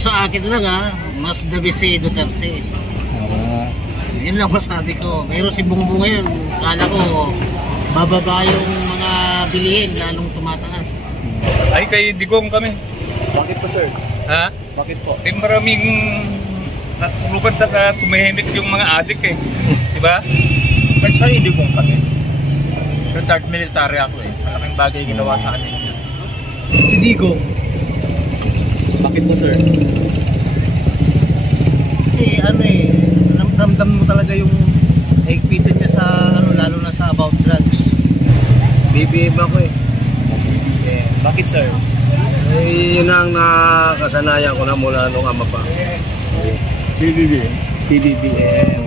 sa akin lang mas the best si Duterte. Yun lang masabi ko. Pero si Bongbong ngayon, kala ko bababa yung mga bilihin, lalong tumataas. Ay, kay Digong kami. Bakit po, sir? Ha? Bakit po? Eh, maraming natulugan sa tumahimik yung mga adik eh. Diba? Pero sa Digong kami. Retired military ako eh. Malaking bagay ginawa sa akin. Si Digong. Bakit po, sir? Kasi ramdam mo talaga yung higpitan niya sa lalo na sa about drugs. BBM ako eh. Bakit, sir? Yun ang nakasanayan ko na mula nung ama pa. BBM.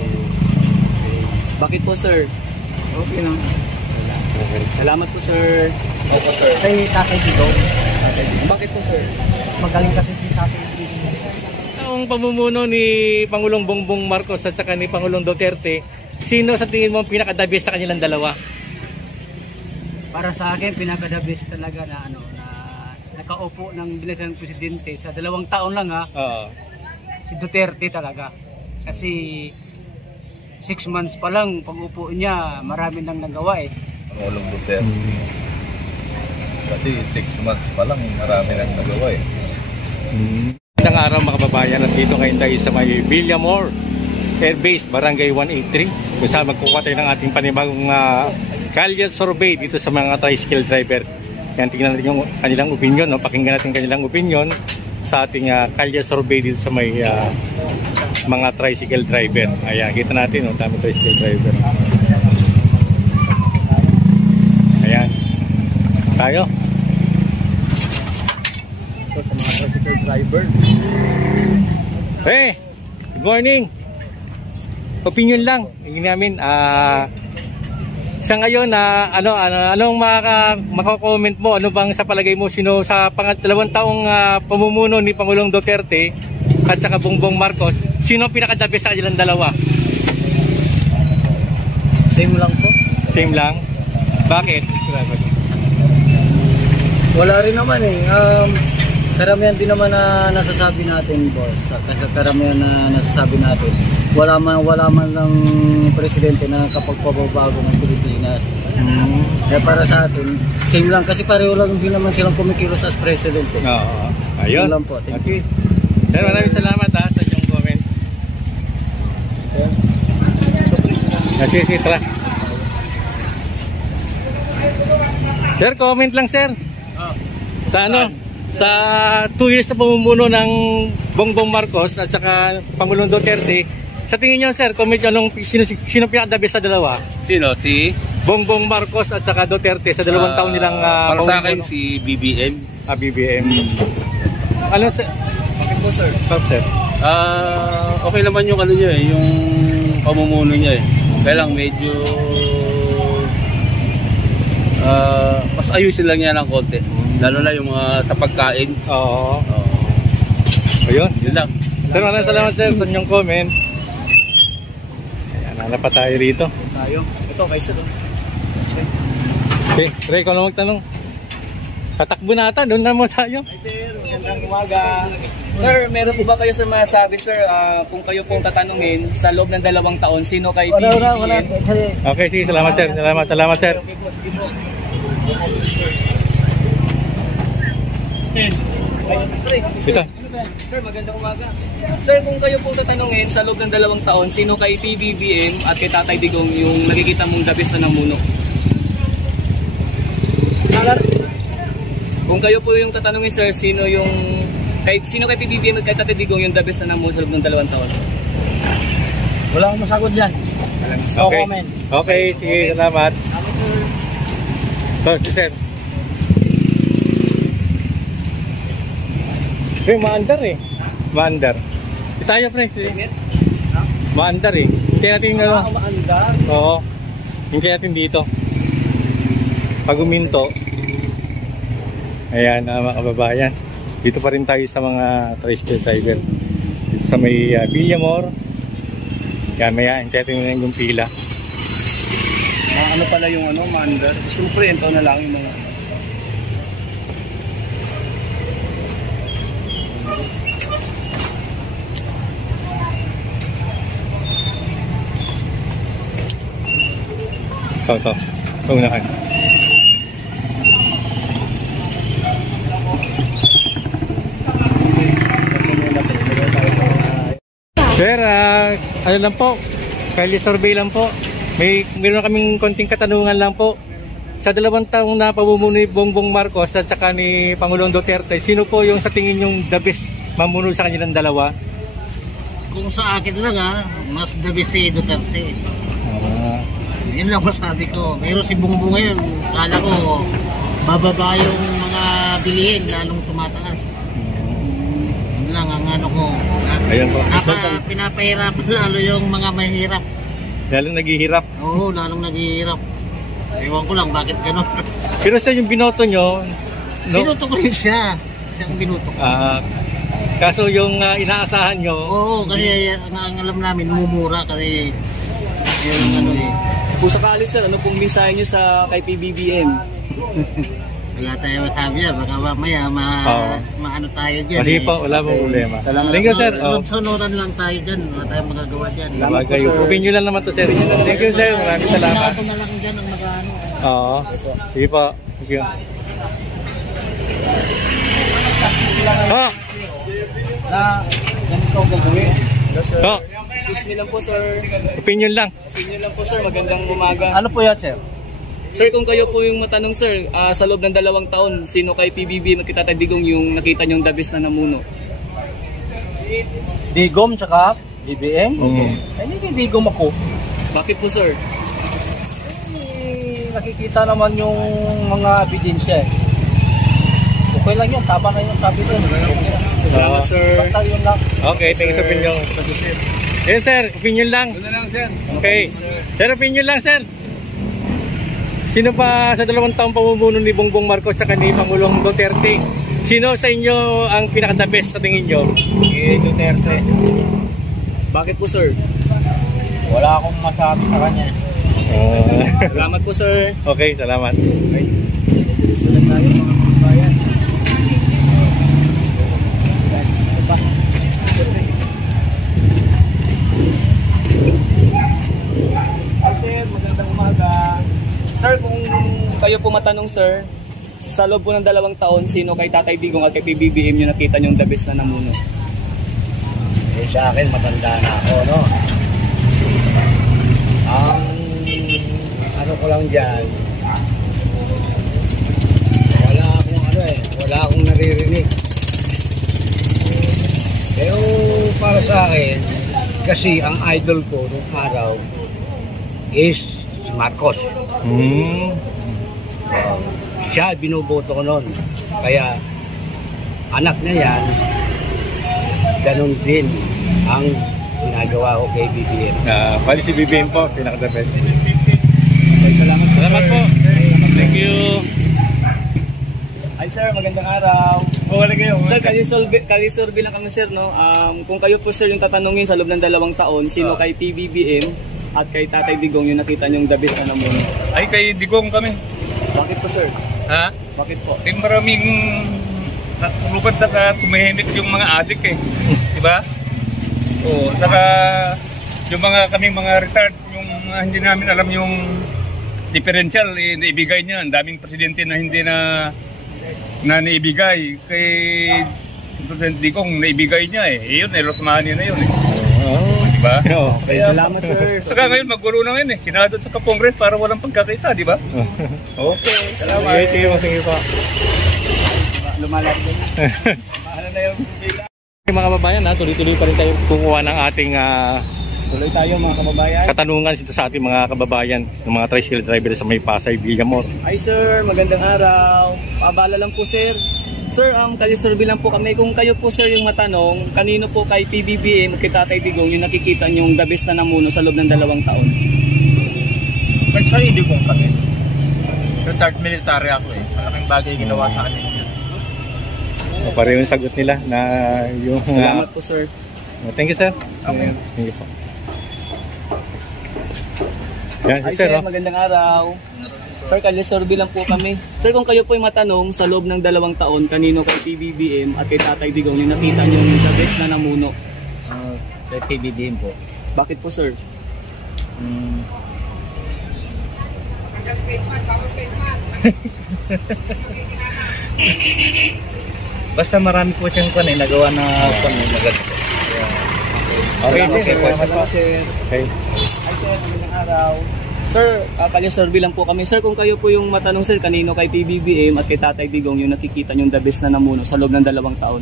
Bakit po, sir? Okay lang. Salamat po, sir. Opo, sir. Kay Tatay Digong. Bakit po, sir? Magaling kasi si Tatay Digong. Ang pamumuno ni Pangulong Bongbong Marcos at saka ni Pangulong Duterte, sino sa tingin mo ang pinaka-the best sa kanilang dalawa? Para sa akin, pinaka-the-best talaga na nakaupo ng bilang presidente sa 2 taon lang si Duterte talaga. Kasi 6 months pa lang pag-upo niya, marami nang nagawa eh. Pangulong Duterte. Kasi 6 months pa lang, marami nang nagawa eh. Magandang araw mga kababayan, at dito ngayon tayo sa may Villamor Air Base, Barangay 183, kung saan magkukuha tayo ng ating panibagong kalye survey dito sa mga tricycle driver. Yan, tingnan natin yung kanilang opinion, no? Pakinggan natin kanilang opinion sa ating kalye survey dito sa may mga tricycle driver. Ayan, kita natin, no? Dami tricycle driver. Ayan, tayo. Ito sa mga tricycle driver. Hey, good morning. Opinion lang hingin namin. Sa ngayon anong mako-comment mo? Ano bang sa palagay mo sino sa pangatlawang taong pamumuno ni Pangulong Duterte at saka Bongbong Marcos, sino pinaka-the best sa kanilang dalawa? Same lang po. Same lang. Bakit? Wala rin naman eh. Karamihan din naman na nasasabi natin, boss. Karamihan na nasasabi natin. Wala man lang presidente na kapagpababago ng Pilipinas. Kaya para sa atin, same lang. Kasi pareho lang din naman silang kumikilos as president. Oo. Ayun. Same lang po. Thank you. Sir, maraming salamat sa inyong comment. Sige, tara. Sir, comment lang, sir. Sa sa 2 years na pamumuno ng Bongbong Marcos at saka Pangulong Duterte, sa tingin niyo, sir, comment sino pinaka-the best sa dalawa? Sino? Si? Bongbong Marcos at saka Duterte sa 2 taon nilang para sa akin, si BBM. BBM. Ano, sir? Okay po, sir. Sir. Okay naman yung niya eh, yung pamumuno niya eh. Kaya lang medyo mas ayusin lang niya ng konti. Lalo na yung sa pagkain. Oo. Ayun. Yun lang. Sir, maraming salamat, sir, sa inyong comment. Ayan, hanap pa tayo rito. Ito, kay sir. Okay, Ray, ikaw na magtanong. Tatakbo nata, doon na mo tayo. Hi sir, magandang umaga. Sir, meron po ba kayo sir masasabi sir, kung kayo pong tatanungin sa loob ng 2 taon, sino kay PBBM? Wala. Okay, sige, salamat, sir. Salamat, sir. Okay po, sige po. Ito. Sir, magandang umaga. Sir, kung kayo pong tatanungin sa loob ng 2 taon, sino kay PBBM at kay Tatay Digong yung nakikita mong the best na namuno? Kung kayo po yung tatanungin sir, sino kay PBBM at kay Tatay Digong yung the best na namuno sa loob ng 2 taon? Wala akong masagot dyan. No Okay. comment. Okay, sige, salamat. So, sir. Maandar eh. Maandar. Tayo, pre. Maandar eh. Hintay natin Maandar? Oo. Hintay natin dito. Pag uminto. Ayan, mga kababayan. Dito pa rin tayo sa mga tricycle driver. Dito sa may Villamor. Yan, maya. Hintay natin yung pila. Ano pala yung Maandar? Siyempre, ito na lang yung mga... Ito. Paunahan. Sir, ano lang po, Kali survey lang po. Meron kaming konting katanungan lang po. Sa 2 taong na pamumuno ni Bongbong Marcos at saka ni Pangulong Duterte, sino po yung sa tingin yung the best mamuno sa kanilang dalawa? Kung sa akin lang mas the best si Duterte. Yun lang masabi ko. Pero si Bongbong ngayon, kala ko bababa yung mga bilihin, lalong tumataas. Yun lang ang ano ko. Ayun po. Pinapahirapan lalo yung mga mahirap. Lalong naghihirap. Oo, lalong naghihirap. Ewan ko lang bakit gano'n. Pero sa yung binoto nyo, no? Binoto ko rin siya. Siyang binoto ko. Kaso yung inaasahan nyo, oo, kasi ang alam namin, mumura kasi yung ano eh. Kung sakali sir, ano pong mensahe nyo sa kay PBBM? Wala tayo masabi yan, baka mamaya maano tayo dyan. Sige po, wala pong problema. Thank you sir. Sunod-sunuran lang tayo dyan, wala tayong magagawa dyan. Opinion lang naman to sir. Thank you sir, maraming salamat. Ito na lang dyan ang mag-ano. Oo, sige po. Thank you. Na ganito ang gagawin. Excuse me lang po sir. Opinion lang. Opinion lang po sir, magandang umaga. Ano po yan, sir? Sir, kung kayo po yung matanong sir, sa loob ng 2 taon, sino kay PBBM at Tatay Digong yung nakita nyong the best na namuno? Digom tsaka BBM? Ay, hindi Digom ako. Bakit po sir? Nakikita naman yung mga ebidensya eh. Okay lang yun, tama na yung sabi ko. Salamat sir. Basta yun lang. Okay, thank you sa opinion. Yes sir, opinion lang. Okay. Sir, opinion lang sir. Sino pa sa 2 taong pamumuno ni Bongbong Marcos at ni Pangulong Duterte? Sino sa inyo ang pinaka-the best sa tingin nyo? Duterte. Bakit po sir? Wala akong masabi sa kanya. Salamat po sir. Okay, salamat. Sila tayo mga kababayan. Sir, magandang umaga. Sir, kung kayo po matanong sir, sa loob po ng 2 taon, sino kay Tatay Digong at kay PBBM yung nakita nyong the best na namuno? Eh, sa akin, matanda na ako, no? Ang ano ko lang dyan, wala akong naririnig. Pero para sa akin, kasi ang idol ko nung araw is si Marcos. Siya binuboto ko noon. Kaya anak na yan, ganun din ang ginagawa ko kay BBM. Pali si BBM po, pinaka-the best. Okay, salamat po. Salamat po. Thank you. Ay sir, magandang araw. Wala kayo. Sir, kalisurvey lang kami sir, no? Kung kayo po sir yung tatanungin sa loob ng 2 taon, sino kay PBBM at kay Tatay Digong yung nakita nyong the best na namuno? Ay, kay Digong kami. Bakit po sir? Ha? Bakit po? Eh, maraming natulugan saka tumahimik yung mga adik eh. Diba? Oo, saka yung kaming mga retired, yung hindi namin alam yung differential, naibigay niya. Ang daming presidente na hindi na naibigay. Kay President Digong, naibigay niya eh. Yun, lost money na yun eh. Diba? Okay, salamat sir. Saka ngayon, magulo na ngayon eh. Senado at Congress para walang pagkakaisa, diba? Okay, salamat. Sige po. Lumalap din. Mahal na yung pila. Mga kababayan, tuloy-tuloy pa rin tayo kumuha ng ating Tuloy tayo mga kababayan. katanungan dito sa ating mga kababayan ng mga tricycle driver sa may Pasay, Villamor. Ay sir, magandang araw. Paabala lang po sir. Sir, kalisurvey lang po kami. Kung kayo po sir yung matanong, kanino po kay PBBM at kay Tatay Digong yung nakikita nyong the best na namuno sa loob ng 2 taon? May sa Digong kami. Retired military ako eh. Malaking bagay ginawa sa akin. Pareho yung sagot nila na yung... Salamat po sir. Thank you sir. Okay. Thank you po. Yan, Ay sir. sir, magandang araw. Sir, kalisurvey lang po kami. Sir, kung kayo po yung matanong sa loob ng 2 taon, kanino kay PBBM at kay Tatay Digong yung nakita nyo yung the best na namuno? Kay PBBM po. Bakit po sir? Basta marami po siyang nagawa na maganda. Okay, Salamat sir. Okay. Hi sir, magandang araw. Sir, kalye-survey lang po kami. Sir, kung kayo po yung matanong sir, kanino kay PBBM at kay Tatay Digong yung nakikita yung the best na namuno sa loob ng 2 taon?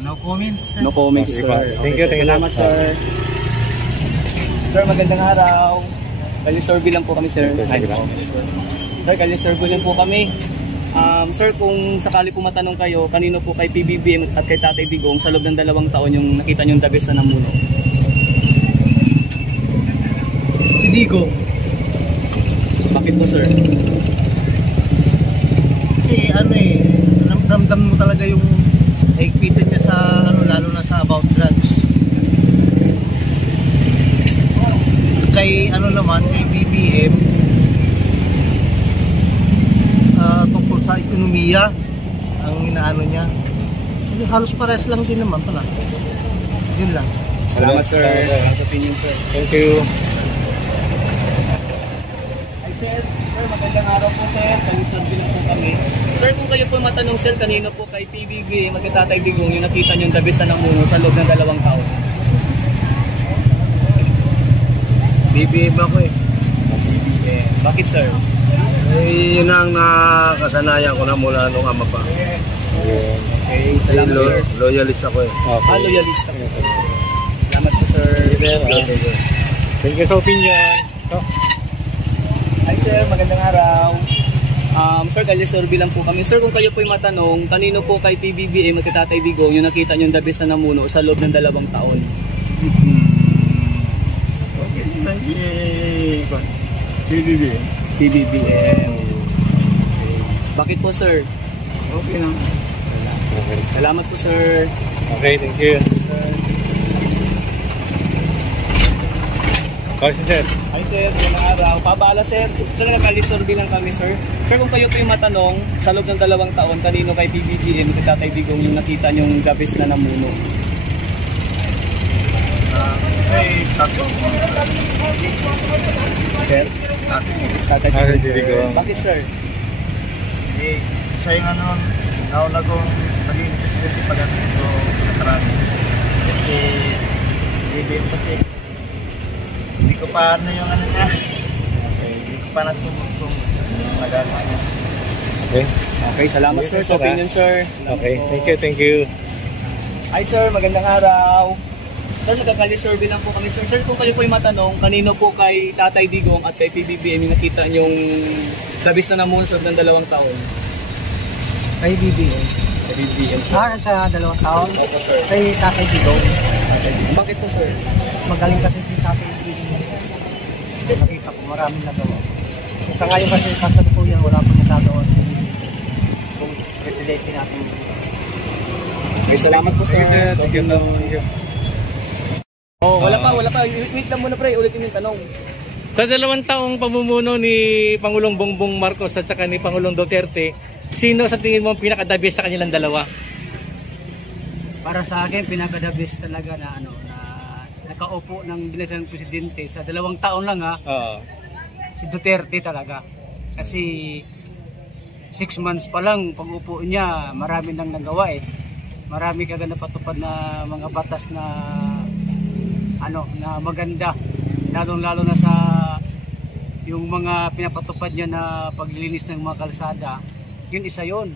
No comment. No comment si sir. Thank you, thank you. Salamat sir. Sir, magandang araw. Kalye-survey lang po kami sir. Thank you. Sir, kalye-survey lang po kami. Sir, kung sakali po matanong kayo, kanino po kay PBBM at kay Tatay Digong sa loob ng 2 taon yung nakita nyo yung the best na namuno? Si Digong. Bakit po sir? Kasi ramdam mo talaga yung higpitan niya sa lalo na sa about drugs. Kay kay BBM tungkol sa ekonomiya ang inaano niya. Halos pares lang din naman pala. Yun lang. Salamat sir. Ang opinion sir. Thank you. Hi sir. Sir, magandang araw po sir. Kalye-survey lang po kami. Sir, kung kayo po matanong sir, kanino po kay PBBM at kay Tatay Digong yung nakita nyo yung the best na namuno sa loob ng 2 taon? BBM ako eh. Bakit sir? Yun ang nakasanayan ko na mula nung ama pa. Okay, salamat sir. Loyalist ako eh. Loyalista po. Salamat po sir. Thank you sa opinion. Hi sir, magandang araw. Sir, kalye-survey lang po kami. Sir, kung kayo po yung matanong, kanino po kay PBBM at kay Tatay Digong yung nakita nyo yung the best na namuno sa loob ng 2 taon? PBBM. Bakit po sir? Okay lang. Salamat po sir. Okay, thank you. Okay, sir. Hi sir, magandang araw. Pabaala sir. Sir, nagkakalisurvey lang kami sir. Sir, kung kayo po yung matanong, sa loob ng 2 taon, kanino kay PBBM at Tatay Digong yung nakita nyo yung the best na namuno? Sir? Tatay Digong. Bakit sir? Siya yung nauna kong maging presidente pagdating ko nakaraan. Kasi BBM kasi hindi ko pa yung niya. Hindi ko pa nasumot kung nagagawa niya. Okay. Okay, salamat sir sa opinion sir. Okay, thank you. Hi sir, magandang araw. Sir, nagkakali-survey lang po kami sir. Sir, kung kayo po yung matanong, kanino po kay Tatay Digong at kay PBBM yung nakita yung labis na namuno sa loob ng 2 taon? Kay BBM. Kay PBBM sir. Sa 2 taon. Opo sir. Kay Tatay Digong. Bakit po sir? Magaling kasi si Tatay Digong. Nakita ko maraming nagawa. Sa ngayon kasi kasalukuyan wala pang nagagawa kung presidente natin. Okay, salamat po sir. Thank you. Oh, wala pa. Wait lang muna pre, ulitin yung tanong. Sa 2 taong pamumuno ni Pangulong Bongbong Marcos at saka ni Pangulong Duterte, sino sa tingin mo ang pinaka-the best sa kanilang dalawa? Para sa akin, pinaka-the best talaga na nakaupo ng bilang presidente sa 2 taon lang si Duterte talaga. Kasi 6 months pa lang pag-upo niya, marami nang nagawa eh. Marami kagad napatupad na mga batas na na maganda, lalong-lalo na sa yung mga pinapatupad niya na paglilinis ng mga kalsada. Yun isa yun.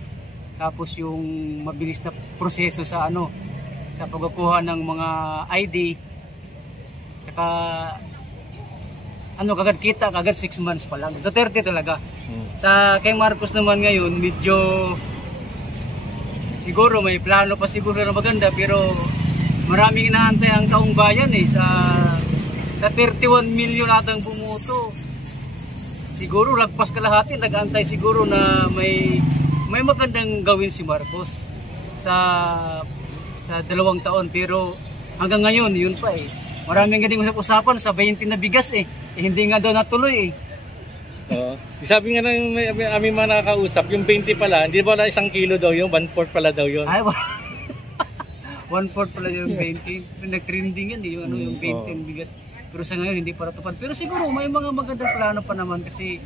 Tapos yung mabilis na proseso sa sa pagkukuha ng mga ID. Saka kagad kita, kagad 6 months pa lang. Duterte talaga. Sa kay Marcos naman ngayon, medyo siguro may plano pa siguro na maganda, pero maraming inaantay ang taong bayan eh. Sa 31 million atang bumuto, siguro lagpas kalahati nag-aantay siguro na may magandang gawin si Marcos sa 2 taon. Pero hanggang ngayon yun pa eh. Maraming ganing usap-usapan sa 20 na bigas eh. Hindi nga daw natuloy eh. Sabi nga ng aming mga nakakausap, yung 20 pala, hindi ba wala 1 kilo daw yun, 1/4 pala daw yun. Ay, 1/4 pala yung 20. So nag-trending yun, yung ano, yung 20 ang bigas. Pero sa ngayon hindi para tupad. Pero siguro may mga magandang plano pa naman kasi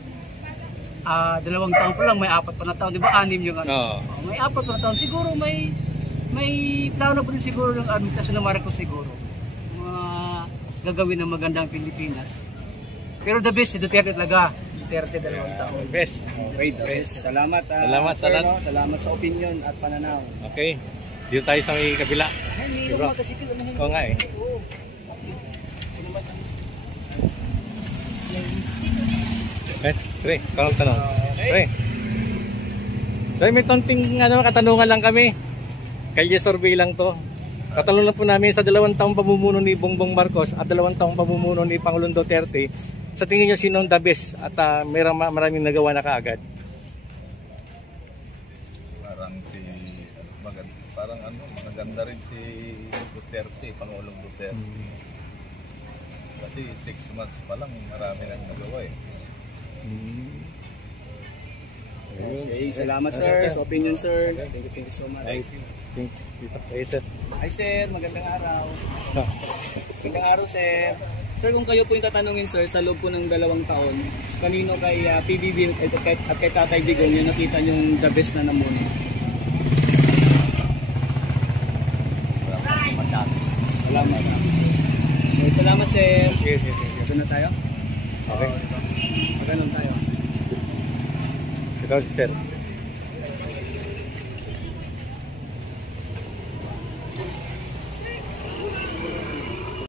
2 taon pa lang, may 4 pa na taon, di ba? 6 yung ano. May 4 pa na taon. Siguro may plano pa rin siguro ng administrasyon ng Marcos siguro. Gagawin ng magandang Pilipinas. Pero the best, si Duterte talaga. Duterte 2 taon. Best. Okay, the best. Salamat. Salamat, sir, salamat. no? Salamat sa opinion at pananaw. Okay. Dito tayo sa may kabila. Hindi Bro. mo kasi kilo na Oo nga eh. Pre, parang tanong. Pre. Pre, may tonting katanungan lang kami. Kalye survey lang to. Katanong lang po namin sa 2 taong pamumuno ni Bongbong Marcos at 2 taong pamumuno ni Pangulong Duterte. Sa tingin niyo sino ang the best at maraming nagawa na kaagad? Maganda rin si Duterte, Pangulong Duterte. Kasi 6 months pa lang marami nang nagawa eh. Okay, salamat sir sa opinion sir. Thank you so much. Thank you. Hey, sir. Hi sir, magandang araw. Magandang araw sir. Sir, kung kayo po yung tatanungin sir sa loob po ng 2 taon, kanino kay PBB at kay Tatay Digong yung nakita yung the best na namuno? Salamat. Okay, salamat sir. Ito na tayo? Okay. Magandang tayo. Ikaw, sir.